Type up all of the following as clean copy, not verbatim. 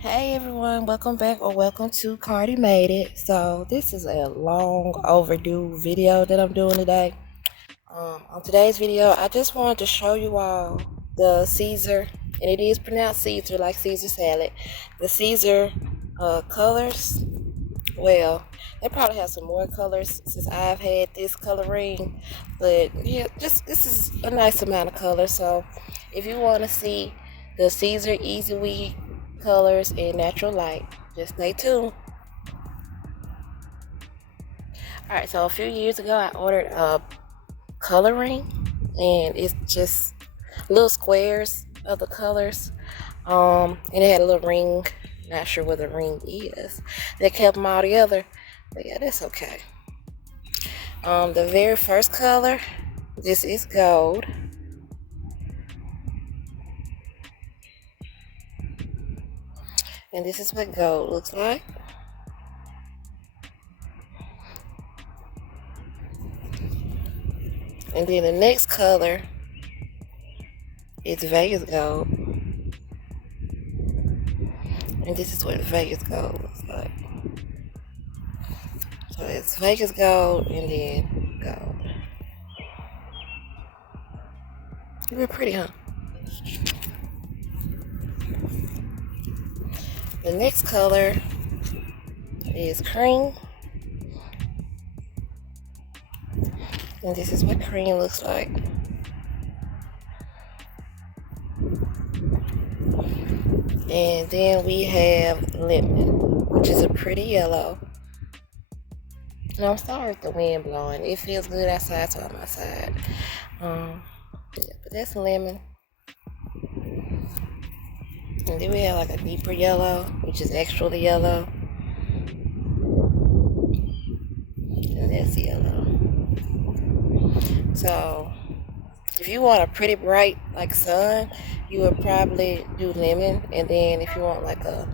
Hey everyone, welcome back or welcome to Cardi Made It. So this is a long overdue video that I'm doing today. On today's video, I just wanted to show you all the Caesar, and it is pronounced Caesar like Caesar salad. The Caesar colors. Well, they probably have some more colors since I've had this coloring, but yeah, just this is a nice amount of color. So if you want to see the Siser Easyweed colors in natural light, just stay tuned. Alright, so a few years ago I ordered a coloring, and it's just little squares of the colors, and it had a little ring, not sure what the ring is, that kept them all together, but yeah, that's okay. The very first color, this is gold. And this is what gold looks like. And then the next color is Vegas gold. And this is what Vegas gold looks like. So it's Vegas gold and then gold. Real pretty, huh? The next color is cream. And this is what cream looks like. And then we have lemon, which is a pretty yellow. And I'm sorry if the wind blowing. It feels good outside, so I'm outside. Yeah, but that's lemon. And then we have like a deeper yellow, which is actually yellow. And that's yellow. So if you want a pretty bright like sun, you would probably do lemon. And then if you want like a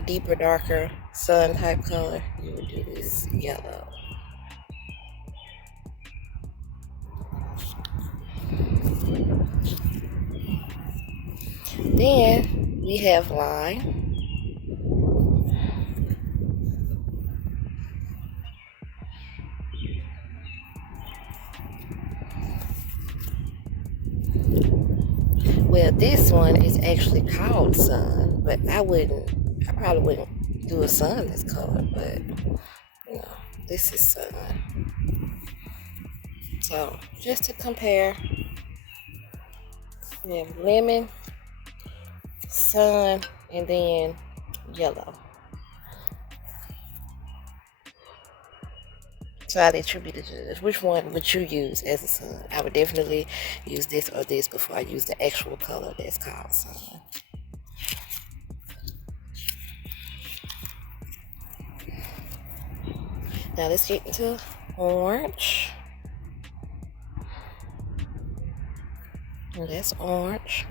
deeper, darker sun type color, you would do this yellow. Then we have lime. Well, this one is actually called sun, but I probably wouldn't do a sun this color, but you know, this is sun. So just to compare, we have lemon, sun, and then yellow. So I let you be the judge. Which one would you use as a sun? I would definitely use this or this before I use the actual color that's called sun. Now let's get into orange. And that's orange.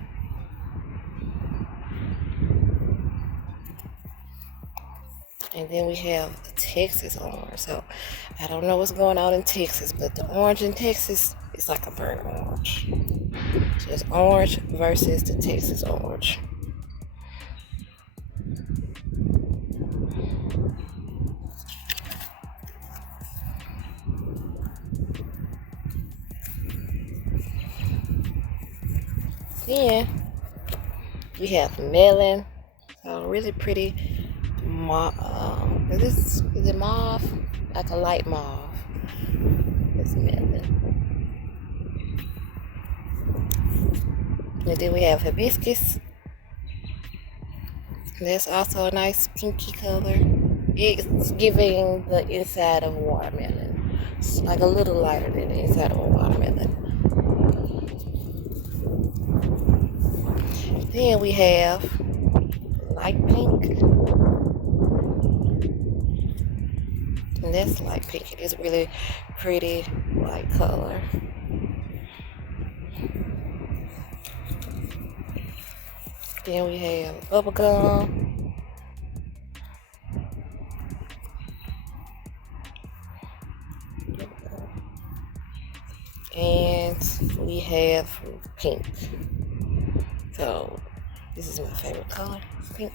And then we have Texas orange. So I don't know what's going on in Texas, but the orange in Texas is like a burnt orange. So it's orange versus the Texas orange. Then we have melon. So really pretty. Is it mauve? Like a light mauve. It's melon. And then we have hibiscus. That's also a nice pinky color. It's giving the inside of a watermelon. It's like a little lighter than the inside of a watermelon. Then we have light pink. And that's light pink. It is really pretty light color. Then we have bubblegum. And we have pink. So this is my favorite color, pink.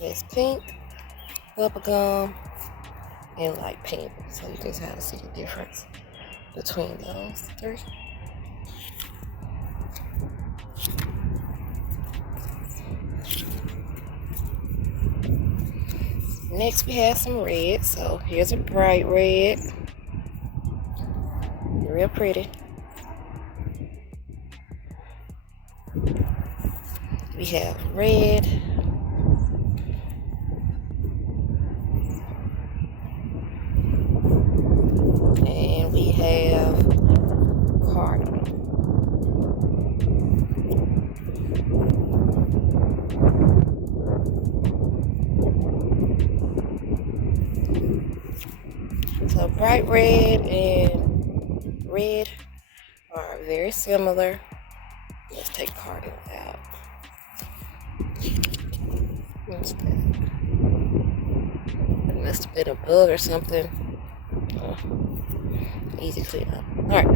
There's pink, bubblegum, and light pink. So you can kind of see the difference between those three. Next we have some red. So here's a bright red. Real pretty. We have red. And we have cardinal. So bright red and red are very similar. Let's take cardinal out. What's that? It must have been a bug or something. Oh, easy clean up. Alright.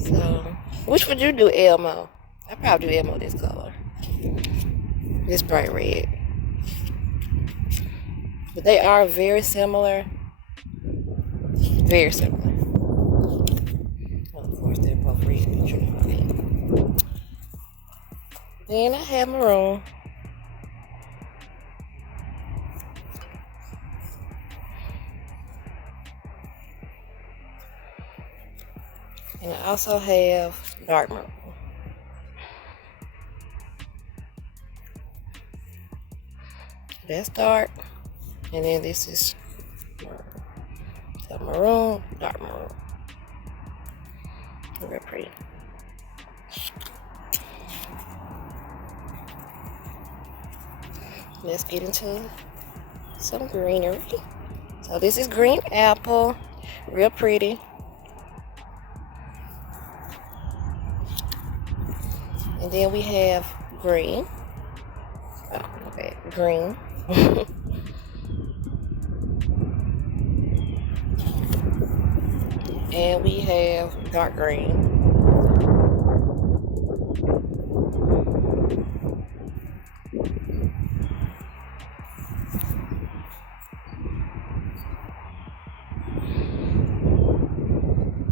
So, which would you do, Elmo? I'd probably do Elmo this color. This bright red. But they are very similar. Very similar. Well, of course, they're both red, but you know what I mean. Then I have maroon. And I also have dark maroon. That's dark. And then this is maroon. So maroon, dark maroon. Very pretty. Let's get into some greenery. So this is green apple. Real pretty. And then we have green. Oh, okay, green. And we have dark green.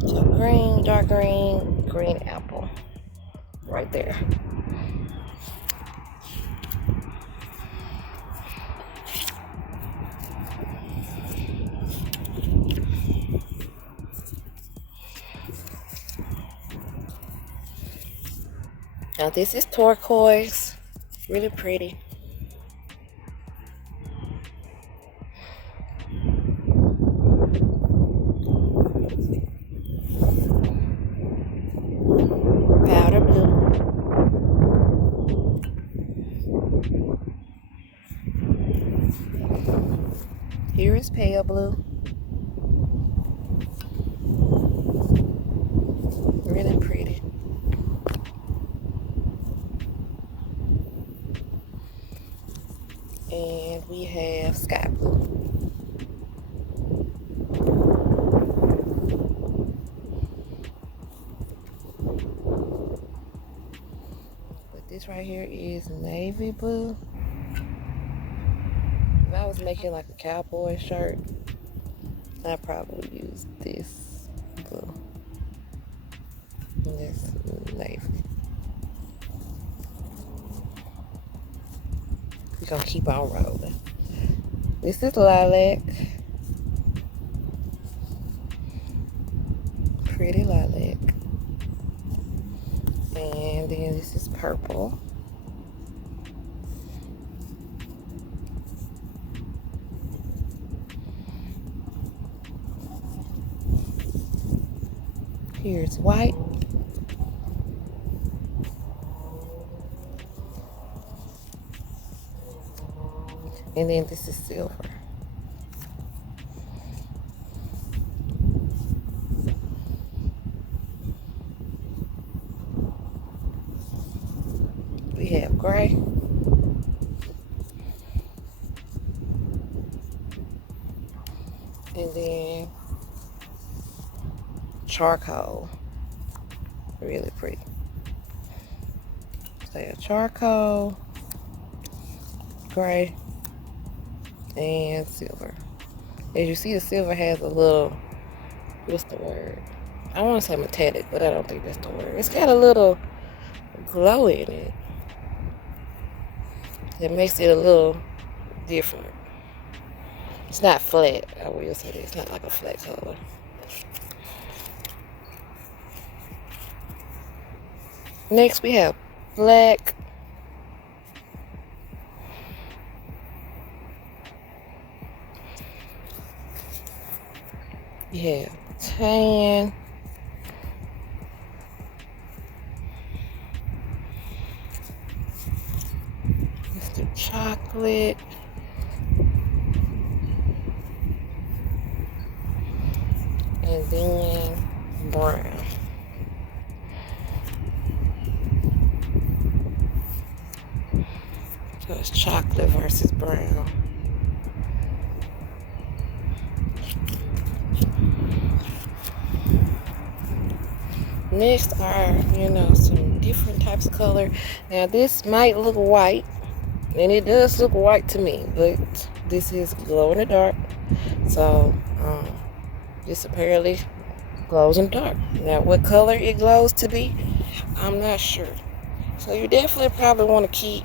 So green, dark green, green apple. Right there. Now this is turquoise, really pretty. Powder blue. Here is pale blue. Really pretty. And we have sky blue. But this right here is navy blue. If I was making like a cowboy shirt, I'd probably use this blue. And this navy. We're gonna keep on rolling. This is lilac. Pretty lilac. And then this is purple. Here's white. And then this is silver. We have gray. And then charcoal. Really pretty. They have charcoal, gray, and silver. As you see, the silver has a little, what's the word? I want to say metallic, but I don't think that's the word. It's got a little glow in it. It makes it a little different. It's not flat, I will say that. It's not like a flat color. Next we have black. We have tan. Let's do chocolate. And then brown. So it's chocolate versus brown. Next are, some different types of color. Now this might look white, and it does look white to me, but this is glow in the dark. So this apparently glows in the dark. Now what color it glows to be, I'm not sure. So you definitely probably want to keep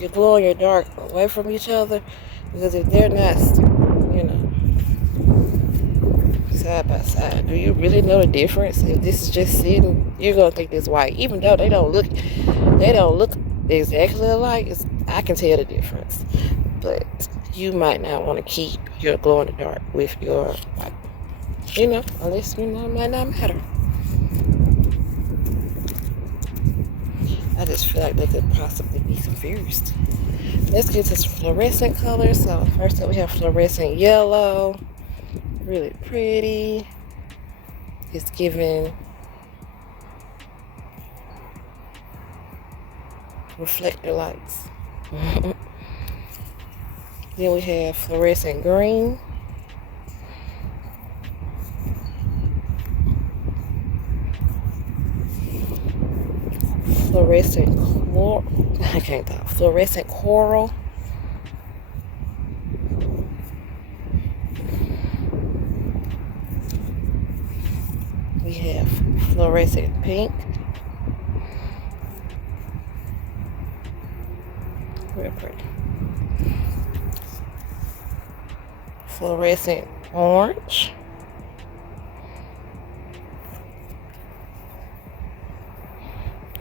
your glow in your dark away from each other, because if they're not, side by side, do you really know the difference? If this is just sitting, you're gonna think it's white, even though they don't look exactly alike. I can tell the difference, but you might not want to keep your glow in the dark with your white, unless it might not matter. I just feel like they could possibly be confused. Let's get to some fluorescent colors. So first up we have fluorescent yellow. Really pretty. It's giving reflector lights. Then we have fluorescent green. Fluorescent fluorescent coral. We have fluorescent pink. Real pretty. Fluorescent orange.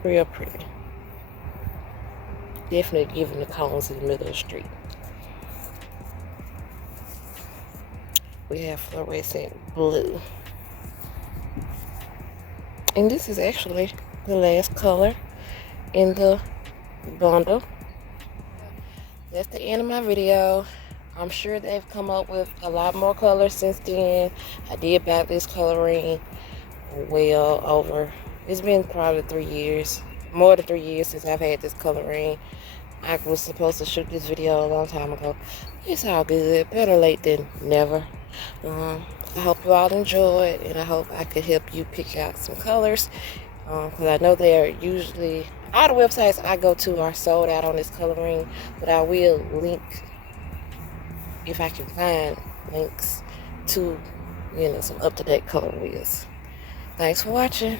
Real pretty. Definitely giving the cones in the middle of the street. We have fluorescent blue. And this is actually the last color in the bundle. That's the end of my video. I'm sure they've come up with a lot more colors since then. I did buy this coloring well over, it's been probably 3 years, more than 3 years since I've had this coloring. I was supposed to shoot this video a long time ago. It's all good, better late than never. I hope you all enjoyed, and I hope I could help you pick out some colors, because I know they are usually, all the websites I go to are sold out on this coloring, but I will link, if I can find links to, some up-to-date color wheels. Thanks for watching.